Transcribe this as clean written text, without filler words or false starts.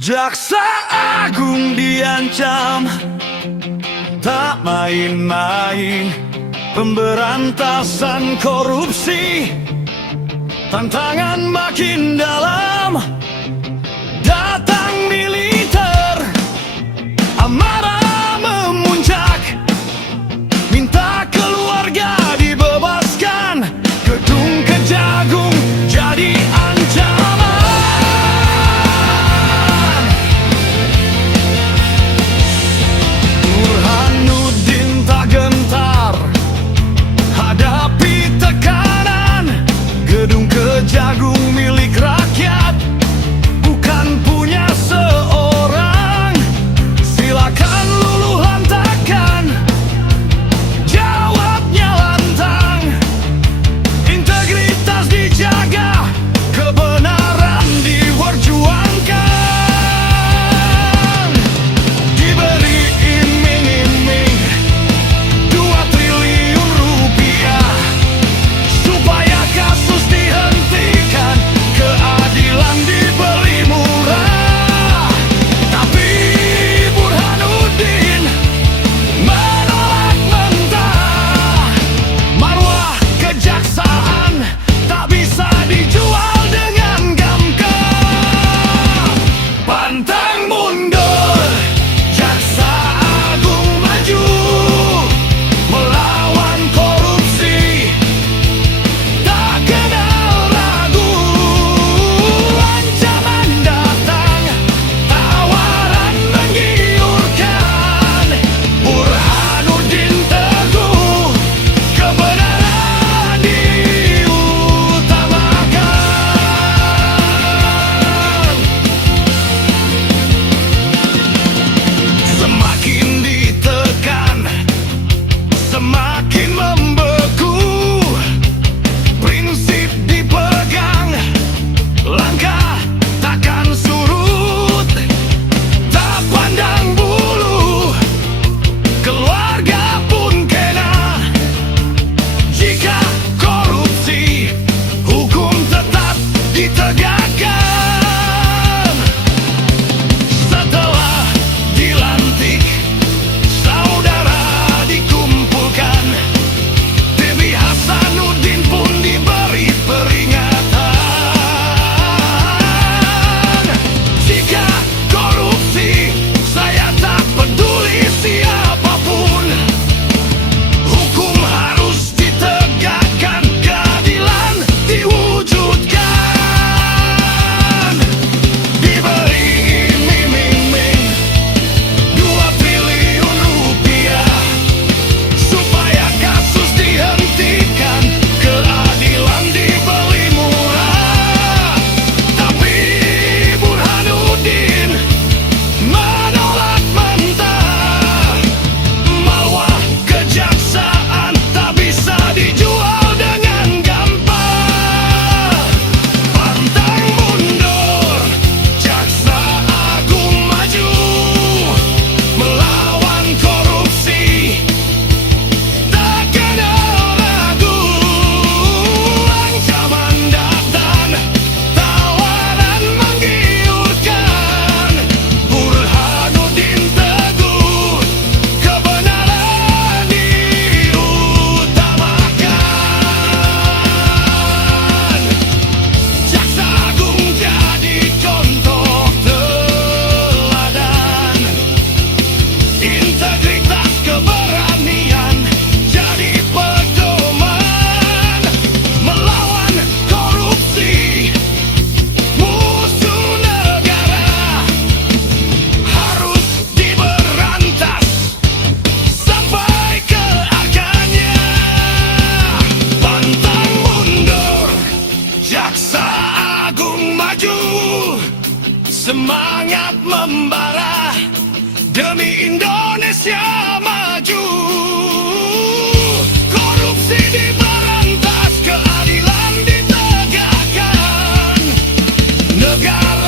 Jaksa Agung diancam, tak main-main. Pemberantasan korupsi, tantangan makin dalam. Datang militer, amarah memuncak, minta keluarga dibebaskan. Gedung Kejagung jadi ancaman. Burhanuddin tak gentar hadapi tekanan. Gedung Kejagung milik rakyat, bukan punya seorang. Silakan luluh lantakan, jawabnya lantang. Integritas dijaga, kebenaran diperjuangkan. Diberi iming-iming 2 triliun rupiah supaya kasus dihentikan, keadilan dibeli murah. Tapi Burhanuddin menolak mentah. Marwah kejaksaan tak bisa dijual dengan gampang. Pantang mundur, Jaksa Agung maju, melawan korupsi, tak kenal ragu. Ancaman datang, tawaran menggiurkan. Burhanuddin teguh, kebenaran diutamakan. Semakin ditekan, semakin membeku. Prinsip dipegang, langkah takkan surut. Tak pandang bulu, keluarga pun kena. Jika korupsi, hukum tetap ditegakkan. Setelah dilantik, saudara dikumpulkan. Dewi Hasanuddin pun diberi peringatan. Jika korupsi, saya tak peduli siapapun. Hukum harus ditegakkan, keadilan diwujudkan. Diberi iming-iming 2 triliun rupiah supaya kasus dihentikan, keadilan dibeli murah. Tapi Burhanuddin menolak mentah. Marwah kejaksaan tak bisa dijual dengan gampang. Pantang mundur, Jaksa Agung maju, melawan korupsi, tak kenal ragu. Ancaman datang, tawaran menggiurkan. Burhanuddin teguh, kebenaran diutamakan. Jaksa Agung jadi contoh teladan. Integritas keberanian jadi pedoman. Melawan korupsi, musuh negara, harus diberantas sampai ke akarnya. Pantang mundur, Jaksa Agung maju, semangat membara demi Indonesia maju. Korupsi diberantas, keadilan ditegakkan. Negara